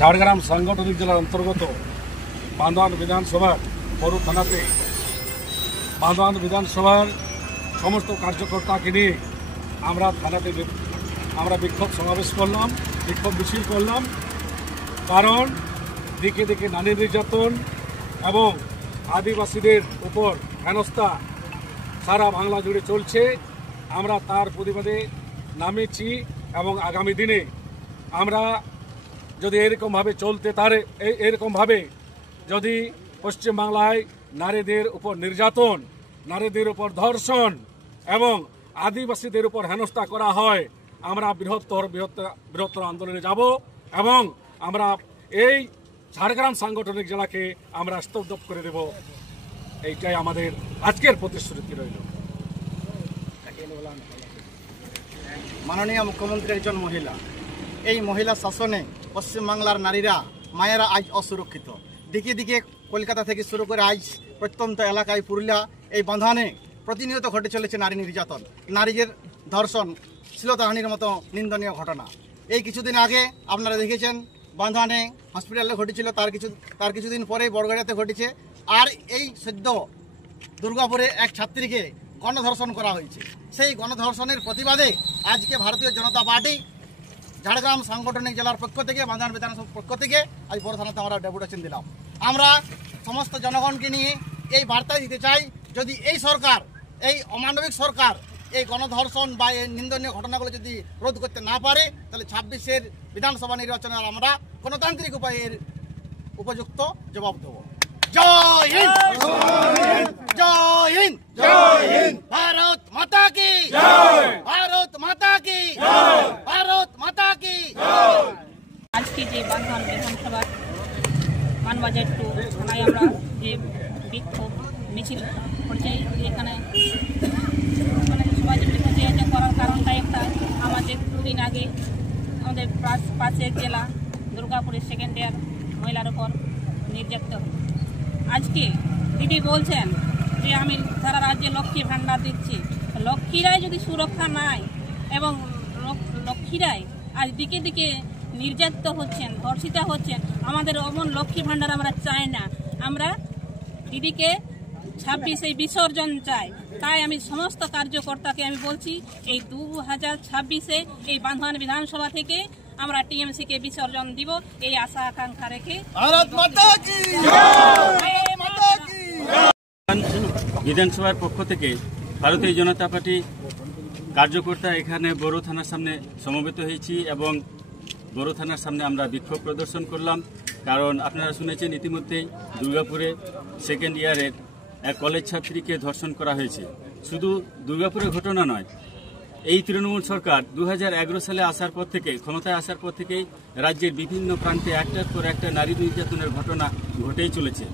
ঝাড়গ্রাম সাংগঠনিক জেলার অন্তর্গত বান্দোয়ান বিধানসভার বড় থানাতে বান্দোয়ান বিধানসভার সমস্ত কার্যকর্তাকে নিয়ে আমরা থানাতে বিক্ষোভ সমাবেশ করলাম, বিক্ষোভ মিছিল করলাম। কারণ দিকে দিকে নারী নির্যাতন এবং আদিবাসীদের উপর হেনস্থা সারা বাংলা জুড়ে চলছে। আমরা তার প্রতিবাদে নামেছি এবং আগামী দিনে আমরা যদি এরকমভাবে এরকমভাবে যদি পশ্চিমবাংলায় নারীদের উপর নির্যাতন, নারীদের উপর ধর্ষণ এবং আদিবাসীদের উপর হেনস্থা করা হয়, আমরা বৃহত্তর আন্দোলনে যাব এবং আমরা এই ঝাড়গ্রাম সাংগঠনিক জেলাকে আমরা স্তব্ধ করে দেব। এইটাই আমাদের আজকের প্রতিশ্রুতি রইল। মাননীয় মুখ্যমন্ত্রী একজন মহিলা, এই মহিলা শাসনে পশ্চিমবাংলার নারীরা মায়েরা আজ অসুরক্ষিত। দিকে দিকে কলকাতা থেকে শুরু করে আজ প্রত্যন্ত এলাকায় পুরুলিয়া এই বাঁধানে প্রতিনিয়ত ঘটে চলেছে নারী নির্যাতন, নারীদের ধর্ষণ, শ্লীলতাহানির মতো নিন্দনীয় ঘটনা। এই কিছুদিন আগে আপনারা দেখেছেন বাঁধানে হসপিটালে ঘটেছিল, তার কিছুদিন পরে বড়গাড়িয়াতে ঘটেছে। আর এই সদ্য দুর্গাপুরে এক ছাত্রীকে গণধর্ষণ করা হয়েছে। সেই গণধর্ষণের প্রতিবাদে আজকে ভারতীয় জনতা পার্টি ঝাড়গ্রাম সাংগঠনিক জেলার পক্ষ থেকে, বাঁধান বিধানসভার পক্ষ থেকে আজ বড় থানাতে আমরা ডেপুটেশন দিলাম। আমরা সমস্ত জনগণকে নিয়ে এই বার্তা দিতে চাই, যদি এই সরকার, এই অমানবিক সরকার এই গণধর্ষণ বা এই নিন্দনীয় ঘটনাগুলো যদি রোধ করতে না পারে, তাহলে 26-এর বিধানসভা নির্বাচনের আমরা গণতান্ত্রিক উপায়ের উপযুক্ত জবাব দেব। জয় হিন্দ, জয় হিন্দ, জয় হিন্দ। ভারত মাতা কি জয়, ভারত মাতা কি জয়, ভারত মাতা কি জয়। আজকে যে বাঁধান বিধানসভার মানবাজার টু থানায় আমরা যে বিক্ষোভ মিছিল করছি, এখানে সবাই যে প্রতিহত করার কারণটা একটা, আমাদের দুদিন আগে আমাদের পাশের জেলা দুর্গাপুরের সেকেন্ড ইয়ার মহিলার উপর নির্যাতন। আজকে দিদি বলছেন যে আমি সারা রাজ্যে লক্ষ্মী ভাণ্ডার দিচ্ছি, লক্ষ্মীরাই যদি সুরক্ষা নাই এবং লক্ষ্মীরাই আজ দিকে দিকে নির্যাতিত হচ্ছেন, ধর্ষিত হচ্ছেন, আমাদের অমন লক্ষ্মী ভাণ্ডার আমরা চাই না। আমরা দিদিকে 26-এ বিসর্জন চাই। তাই আমি সমস্ত কার্যকর্তাকে আমি বলছি, এই 2026-এ এই বাঁধান বিধানসভা থেকে আমরা টিএমসিকে বিসর্জন দিব, এই আশা আকাঙ্ক্ষা রেখে। ভারত মাতা কি জয়, মাতা কি। বিধানসভার পক্ষ থেকে ভারতীয় জনতা পার্টি কার্যকর্তা এখানে বড় থানার সামনে সমবেত হয়েছি এবং বড় থানার সামনে আমরা বিক্ষোভ প্রদর্শন করলাম। কারণ আপনারা শুনেছেন ইতিমধ্যেই দুর্গাপুরে সেকেন্ড ইয়ারের এক কলেজ ছাত্রীকে ধর্ষণ করা হয়েছে। শুধু দুর্গাপুরের ঘটনা নয়, এই তৃণমূল সরকার 2011 সালে আসার পর থেকে, ক্ষমতায় আসার পর থেকেই রাজ্যের বিভিন্ন প্রান্তে একটার পর একটা নারী নির্যাতনের ঘটনা ঘটেই চলেছে।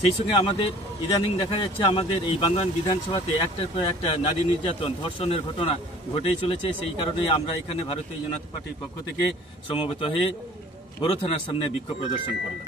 সেই সঙ্গে আমাদের ইদানিং দেখা যাচ্ছে আমাদের এই বান্দোয়ান বিধানসভাতে একটার পর একটা নারী নির্যাতন, ধর্ষণের ঘটনা ঘটেই চলেছে। সেই কারণেই আমরা এখানে ভারতীয় জনতা পার্টির পক্ষ থেকে সমবেত হয়ে বড় থানার সামনে বিক্ষোভ প্রদর্শন করলাম।